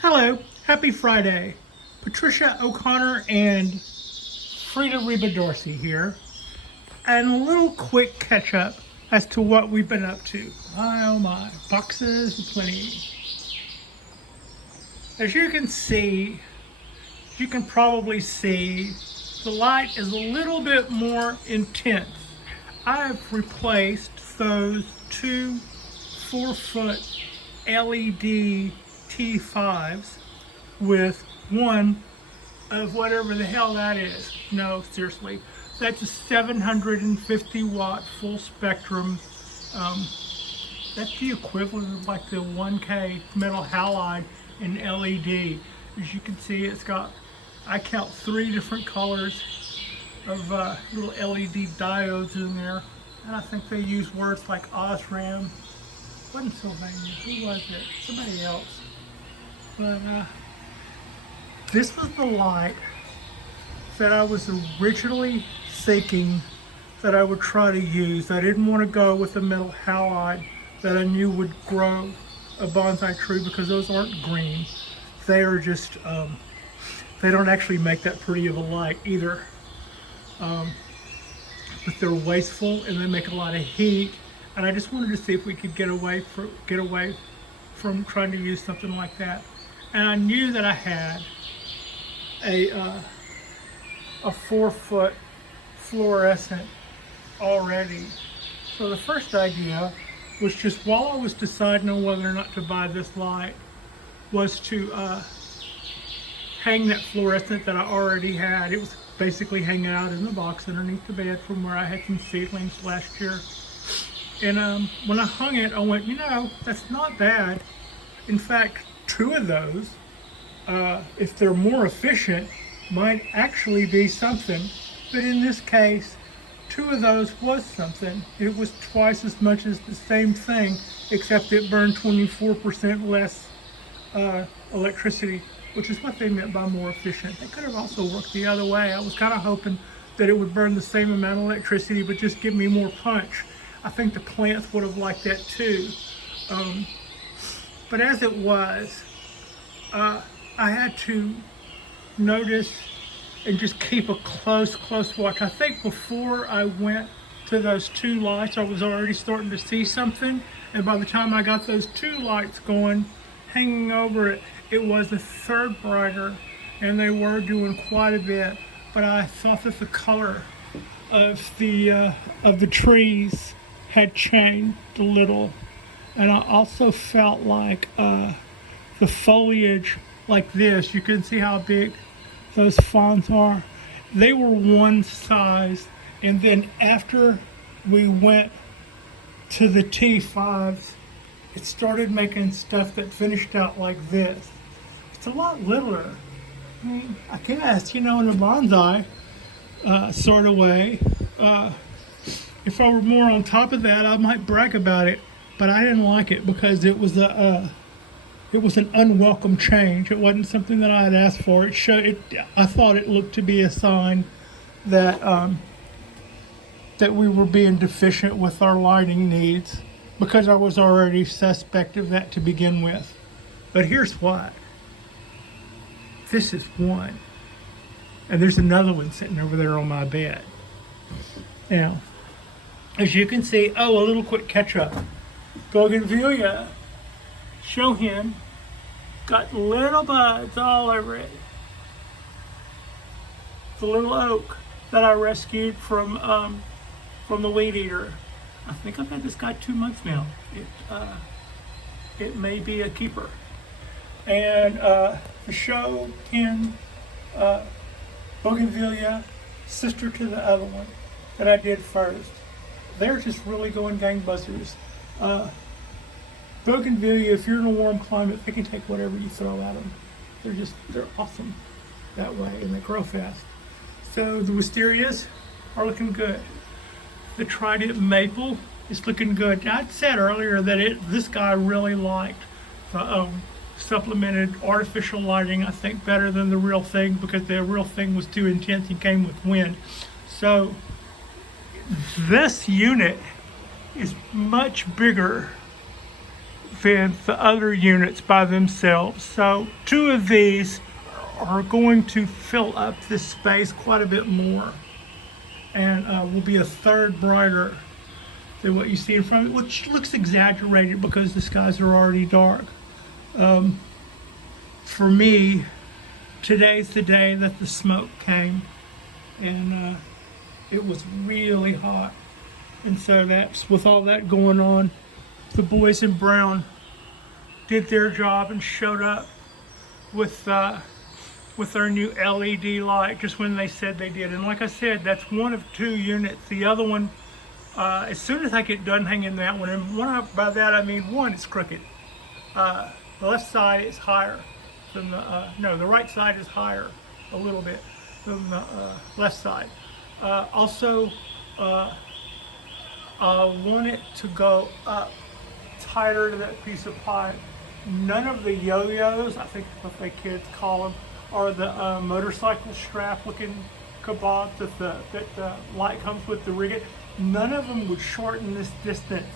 Hello, happy Friday. Patricia O'Connor and Frida Dorsey here, and a little quick catch up as to what we've been up to. My oh my, boxes aplenty. As you can see, you can probably see the light is a little bit more intense. I've replaced those two 4-foot LED T5s with one of whatever the hell that is. No, seriously. That's a 750 watt full spectrum. That's the equivalent of like the 1K metal halide in LED. As you can see, it's got, I count 3 different colors of little LED diodes in there. And I think they use words like Osram. Wasn't Sylvania, who was it? Somebody else. But this was the light that I was originally thinking that I would try to use. I didn't want to go with a metal halide that I knew would grow a bonsai tree because those aren't green. They are just, they don't actually make that pretty of a light either. But they're wasteful and they make a lot of heat. And I just wanted to see if we could get away from trying to use something like that. And I knew that I had a 4-foot fluorescent already. So the first idea was, just while I was deciding on whether or not to buy this light, was to hang that fluorescent that I already had. It was basically hanging out in the box underneath the bed from where I had some seedlings last year. And when I hung it, I went, you know, that's not bad. In fact, 2 of those, if they're more efficient, might actually be something. But in this case, 2 of those was something. It was twice as much as the same thing, except it burned 24% less electricity, which is what they meant by more efficient. They could have also worked the other way. I was kind of hoping that it would burn the same amount of electricity, but just give me more punch. I think the plants would have liked that too. But as it was, I had to notice and just keep a close watch. I think before I went to those 2 lights, I was already starting to see something. And by the time I got those 2 lights going, hanging over it, it was a 3rd brighter, and they were doing quite a bit. But I thought that the color of the trees had changed a little. And I also felt like the foliage like this, you can see how big those fronds are. They were one size, and then after we went to the T5s, it started making stuff that finished out like this. It's a lot littler. I mean, I guess, you know, in a bonsai sort of way. If I were more on top of that, I might brag about it. But I didn't like it because it was an unwelcome change. It wasn't something that I had asked for. I thought it looked to be a sign that that we were being deficient with our lighting needs, because I was already suspect of that to begin with. But here's what. This is one, and there's another one sitting over there on my bed. Now, as you can see, a little quick catch up. Bougainvillea, show him, got little buds all over it. The little oak that I rescued from the weed eater. I think I've had this guy 2 months now. It may be a keeper. And the show in Bougainvillea, sister to the other one that I did first. They're just really going gangbusters. Bougainvillea, if you're in a warm climate, they can take whatever you throw at them. They're awesome that way, and they grow fast. So the wisterias are looking good. The trident maple is looking good. I'd said earlier that this guy really liked the supplemented artificial lighting, I think, better than the real thing, because the real thing was too intense and came with wind. So this unit is much bigger vent the other units by themselves. So 2 of these are going to fill up this space quite a bit more, and will be a third brighter than what you see in front of it, which looks exaggerated because the skies are already dark. For me, today's the day that the smoke came, and it was really hot. And so that's, with all that going on, the boys in brown did their job and showed up with our new LED light just when they said they did. And like I said, that's 1 of 2 units. The other one, as soon as I get done hanging that one, and by that I mean 1, it's crooked. The left side is higher than the right side is higher a little bit than the left side. Also, I want it to go up tighter to that piece of pipe. None of the yo-yos, I think that's what the kids call them, are the motorcycle strap looking kebabs that the light comes with the rig. None of them would shorten this distance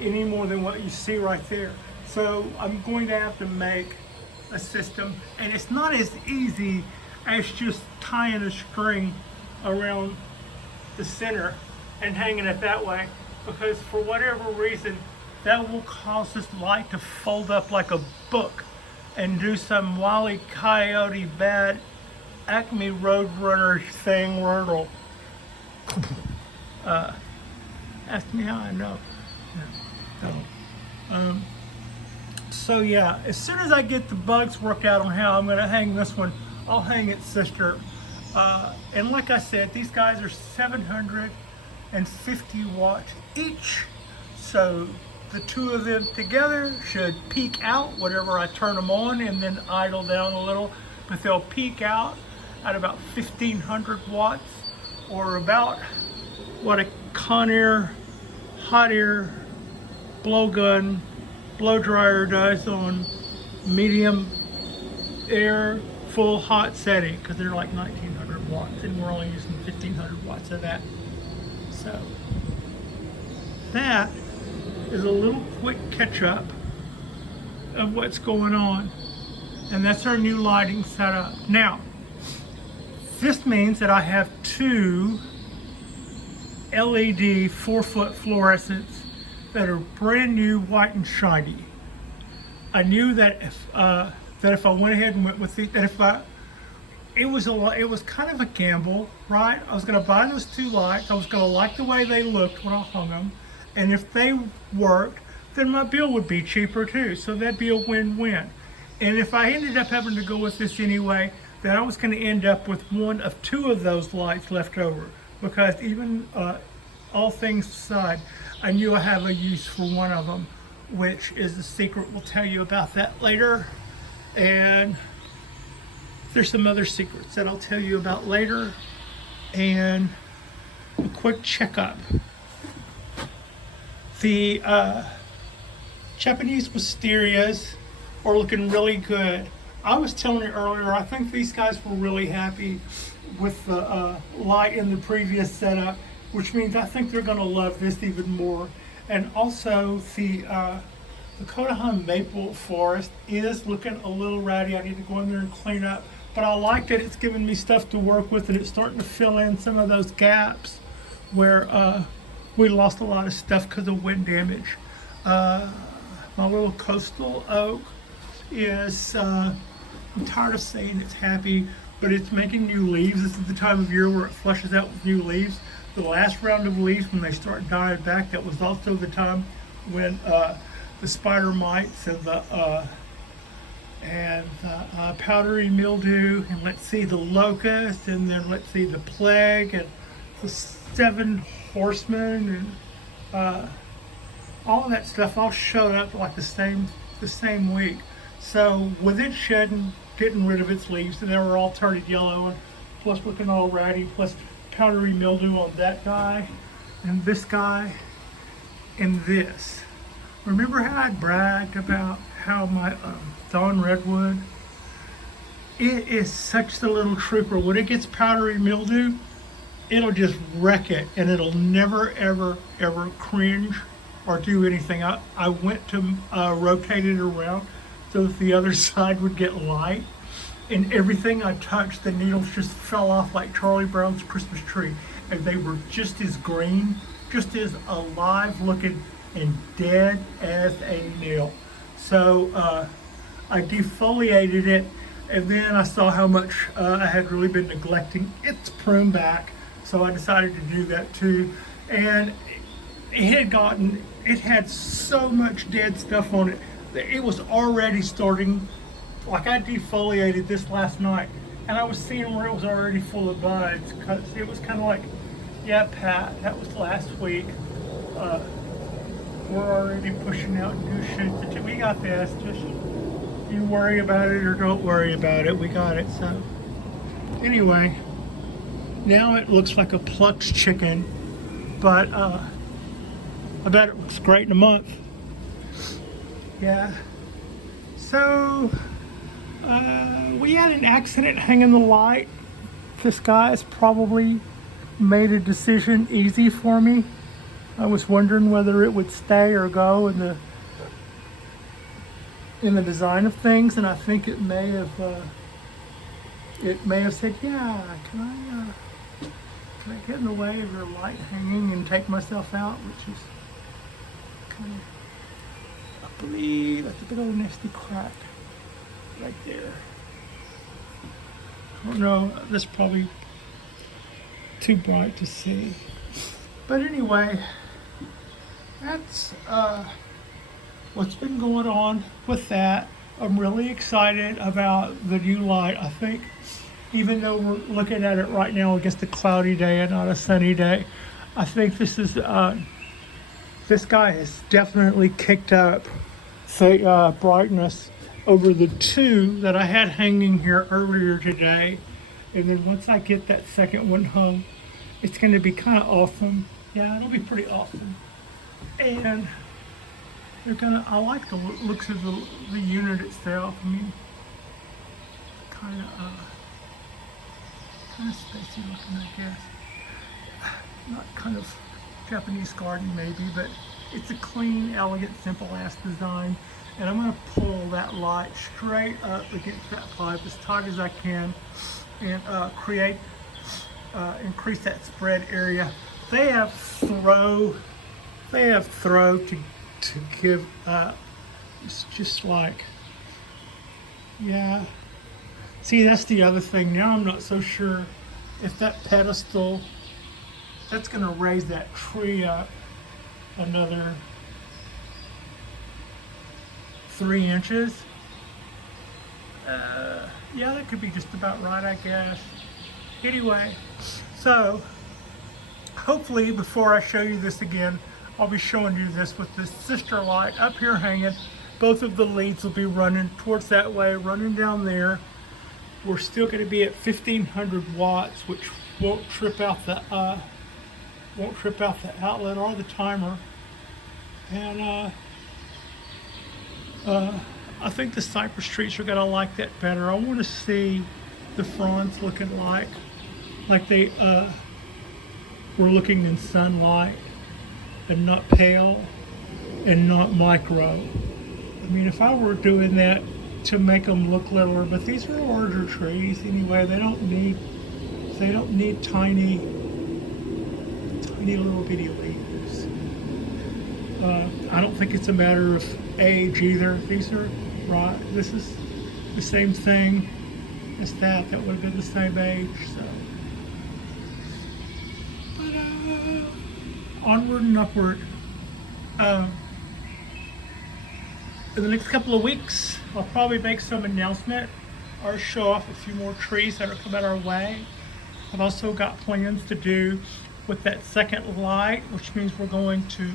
any more than what you see right there. So I'm going to have to make a system, and it's not as easy as just tying a string around the center and hanging it that way, because for whatever reason that will cause this light to fold up like a book and do some Wile E. Coyote bad Acme Roadrunner thing where it'll ask me how I know. So yeah, as soon as I get the bugs worked out on how I'm going to hang this one, I'll hang its sister. And like I said, these guys are 750 watts each, so the 2 of them together should peak out whatever I turn them on and then idle down a little, but they'll peak out at about 1500 watts, or about what a Conair hot air blowgun blow dryer does on medium air full hot setting, because they're like 1900 watts and we're only using 1500 watts of that. So that is a little quick catch up of what's going on, and that's our new lighting setup. Now this means that I have 2 LED 4-foot fluorescents that are brand new, white and shiny. I knew that if I went ahead and went with it, it was kind of a gamble, right? I was going to buy those 2 lights. I was going to like the way they looked when I hung them, and if they worked, then my bill would be cheaper too. So that'd be a win-win. And if I ended up having to go with this anyway, then I was going to end up with 1 of 2 of those lights left over, because even all things aside, I knew I have a use for 1 of them, which is a secret. We'll tell you about that later. And there's some other secrets that I'll tell you about later. And a quick checkup. The Japanese wisterias are looking really good. I was telling you earlier, I think these guys were really happy with the light in the previous setup, which means I think they're going to love this even more. And also the Kodahan maple forest is looking a little ratty. I need to go in there and clean up, but I like that it's giving me stuff to work with, and it's starting to fill in some of those gaps where we lost a lot of stuff because of wind damage. My little coastal oak is, I'm tired of saying it's happy, but it's making new leaves. This is the time of year where it flushes out with new leaves. The last round of leaves, when they start dying back, that was also the time when the spider mites and the powdery mildew, and let's see, the locust, and then let's see, the plague, and the 7 horsemen, and all of that stuff all showed up like the same week. So with it shedding, getting rid of its leaves, and they were all turning yellow, and plus looking all ratty, plus powdery mildew on that guy, and this guy, and this. Remember how I bragged about how my Dawn Redwood, it is such the little trooper. When it gets powdery mildew, it'll just wreck it, and it'll never, ever, ever cringe or do anything. I went to rotate it around so that the other side would get light. And everything I touched, the needles just fell off like Charlie Brown's Christmas tree. And they were just as green, just as alive looking and dead as a nail. So I defoliated it, and then I saw how much I had really been neglecting its prune back. So I decided to do that too. And it had so much dead stuff on it that it was already starting, like I defoliated this last night, and I was seeing where it was already full of buds, because it was kind of like, yeah, Pat, that was last week. We're already pushing out new shoots. We got this. Just you worry about it or don't worry about it. We got it. So anyway, now it looks like a plucked chicken, but I bet it looks great in a month. Yeah. So we had an accident hanging the light. This guy has probably made a decision easy for me. I was wondering whether it would stay or go in the design of things, and I think it may have said, yeah, can I get in the way of your light hanging and take myself out, which is kind of, I believe that's a big old nasty crack right there. I don't know, that's probably too bright to see. But anyway, that's what's been going on with that. I'm really excited about the new light. I think even though we're looking at it right now against a cloudy day and not a sunny day, I think this guy has definitely kicked up the brightness over the two that I had hanging here earlier today. And then once I get that second one hung, it's going to be kind of awesome. Yeah, it'll be pretty awesome. And I like the looks of the unit itself. I mean, kind of spacey looking, I guess. Not kind of Japanese garden maybe, but it's a clean, elegant, simple-ass design. And I'm going to pull that light straight up against that pipe as tight as I can, and increase that spread area. They have throw to give up. It's just like, yeah. See, that's the other thing. Now I'm not so sure if that pedestal, that's going to raise that tree up another 3 inches. Yeah, that could be just about right, I guess. Anyway, so hopefully before I show you this again, I'll be showing you this with this sister light up here hanging. Both of the leads will be running towards that way, running down there. We're still going to be at 1500 watts, which won't trip out the outlet or the timer. And I think the cypress trees are going to like that better. I want to see the fronds looking like they were looking in sunlight, and not pale and not micro. I mean, if I were doing that to make them look littler, but these are larger trees anyway. They don't need tiny little bitty leaves. I don't think it's a matter of age either. These are right. This is the same thing as that. That would have been the same age. So, but onward and upward. In the next couple of weeks, I'll probably make some announcement or show off a few more trees that are coming our way. I've also got plans to do with that second light, which means we're going to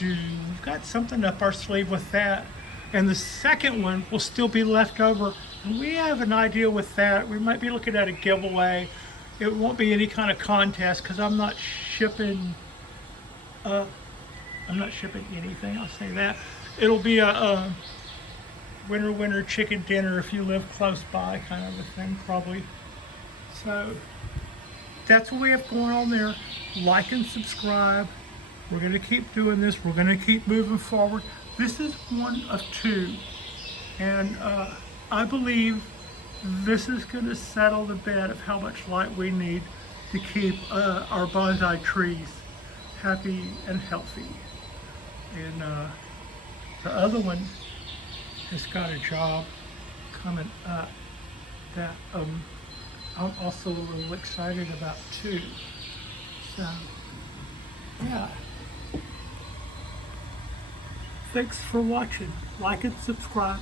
we've got something up our sleeve with that. And the second one will still be left over. And we have an idea with that. We might be looking at a giveaway. It won't be any kind of contest because I'm not shipping anything, I'll say that. It'll be a winter chicken dinner if you live close by kind of a thing, probably. So that's what we have going on there. Like and subscribe. We're going to keep doing this. We're going to keep moving forward. This is one of two. And I believe this is going to settle the bed of how much light we need to keep our bonsai trees happy and healthy. And the other one has got a job coming up that I'm also a little excited about too. So, yeah. Thanks for watching. Like and subscribe.